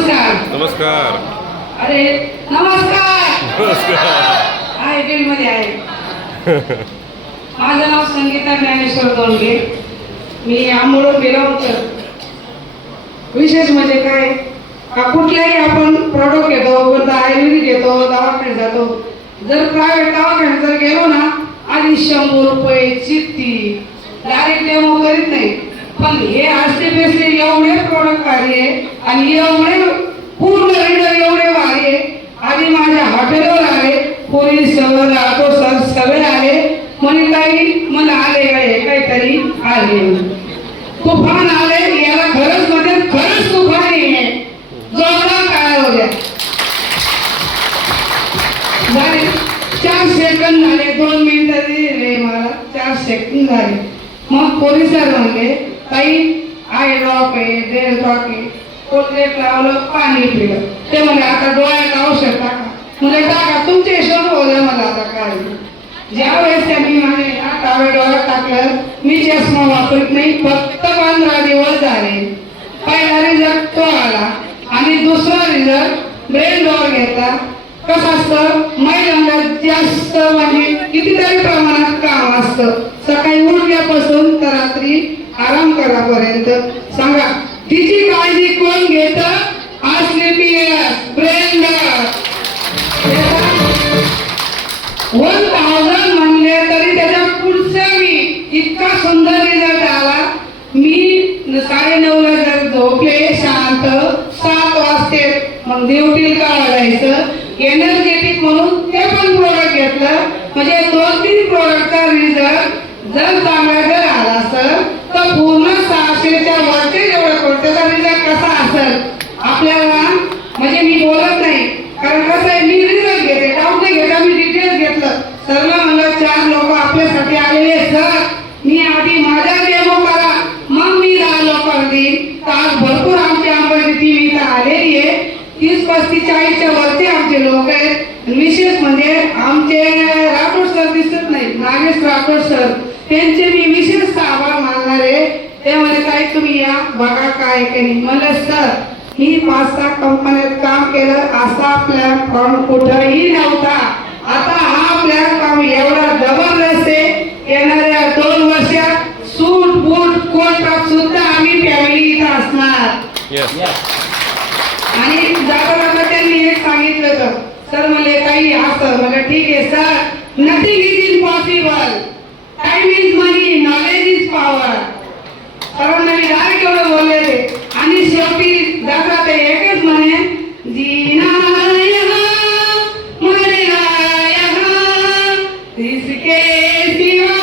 नमस्कार. नमस्कार. अरे नमस्कार. नमस्कार. आहे जेलमध्ये आहे. माझं नाव संगीता ज्ञानेश्वर दोंडगे. मी आंबोळून बिलॉंग. विशेष म्हणजे काय का कुठल्याही आपण प्रॉडक्ट घेतो, कोणता आयुर्वेदिक घेतो, दवाखान्यात जातो. जर प्रायव्हेट दवाखान्यात जर गेलो ना, आधी 100 रुपये चिठ्ठी, डायरेक्ट डेमो करीत नाही. पण हे आरसीबीएसचे एवढे प्रोडक्ट भारी आहे आणि एवढे पूर्ण रीडर एवढे भारी आहे. आधी माझ्या हॉटेलवर आले, पोलीस सर, ऑटो सर सगळे आले. म्हणे काही मला आले काय काहीतरी आले, तुफान आले. याला खरंच मध्ये खरंच तुफान आहे. जोरदार काय हो द्या. झाले 4 सेकंद झाले, 2 मिनिटं दिले मला, 4 सेकंद झाले. मग पोलिसांना म्हणले काही आय ड्रॉप आहे, डेल ड्रॉप आहे, कोटलेट लावलं, पाणी पिलं. ते म्हणे आता डोळ्यात औषध टाका. म्हणजे टाका, तुमचे हिशोब होतं. मला आता काय ज्या वेळेस त्यांनी माझे डाव्या डोळ्यात टाकलं, मी चष्मा वापरत नाही. फक्त 15 दिवस झाले. पहिला रिझल्ट तो आला आणि दुसरा रिझल्ट ब्रेन डॉर घेतला. कसं असतं, महिलांना जास्त म्हणजे कितीतरी प्रमाणात काम असतं. सकाळी उठल्यापासून तर रात्री आराम करापर्यंत. सांगा तिची काळजी कोण घेतं? आस्लेपियस ब्रेन डॉर 1000 म्हणले तरी त्याच्या पुढचा मी इतका सुंदर रिझल्ट आला. मी 9:30 जर झोपले शांत, 7 वाजते मग ड्युटीला का वाढायचं. एनर्जेटिक म्हणून ते पण प्रोडक्ट घेतलं. म्हणजे 2-3 प्रोडक्टचा रिझल्ट जर चांगला जर आला असेल तर पूर्ण 600च्या वरचे जेवढं त्याचा रिझल्ट कसा असेल आपल्याला. म्हणजे मी बोलत नाही, कारण कसं आहे, मी रिझल्ट घेते, डाऊट नाही घेता. मी डिटेल्स घेतलं. सर्व मला 4 लोक आपल्यासाठी आलेले. सर मी आधी माझा डेमो करा, मग मी 10 लोकांना देईन. तर आज भरपूर आमची आंबोली टीम इथं आलेली आहे. 30-35-40च्या वरती आमचे लोक आहेत. विशेष म्हणजे आमचे राठोड सर दिसत नाही, नागेश राठोड सर, त्यांचे मी विशेष आभार मानणार आहे. ते म्हणजे काय तुम्ही या बघा काय केली. म्हणलं सर ही 5-6 कंपन्यात काम केलं, असा प्लॅटफॉर्म कुठंही नव्हता. आता हा प्लॅटफॉर्म एवढा जबरदस्त आहे. येणाऱ्या 2 वर्षात सूट बूट कोर्टात सुद्धा आम्ही फॅमिली इथं असणार. आणि जाता त्यांनी एक सांगितलं तर सर म्हणले काही असं. म्हणजे ठीक आहे sir, nothing is impossible. Time is money, knowledge is power. सरांना मी डायरेक्ट एवढं बोलले. आणि शेवटी जाता ते एकच म्हणे, जीना यहाँ मरना यहाँ, इसके सिवा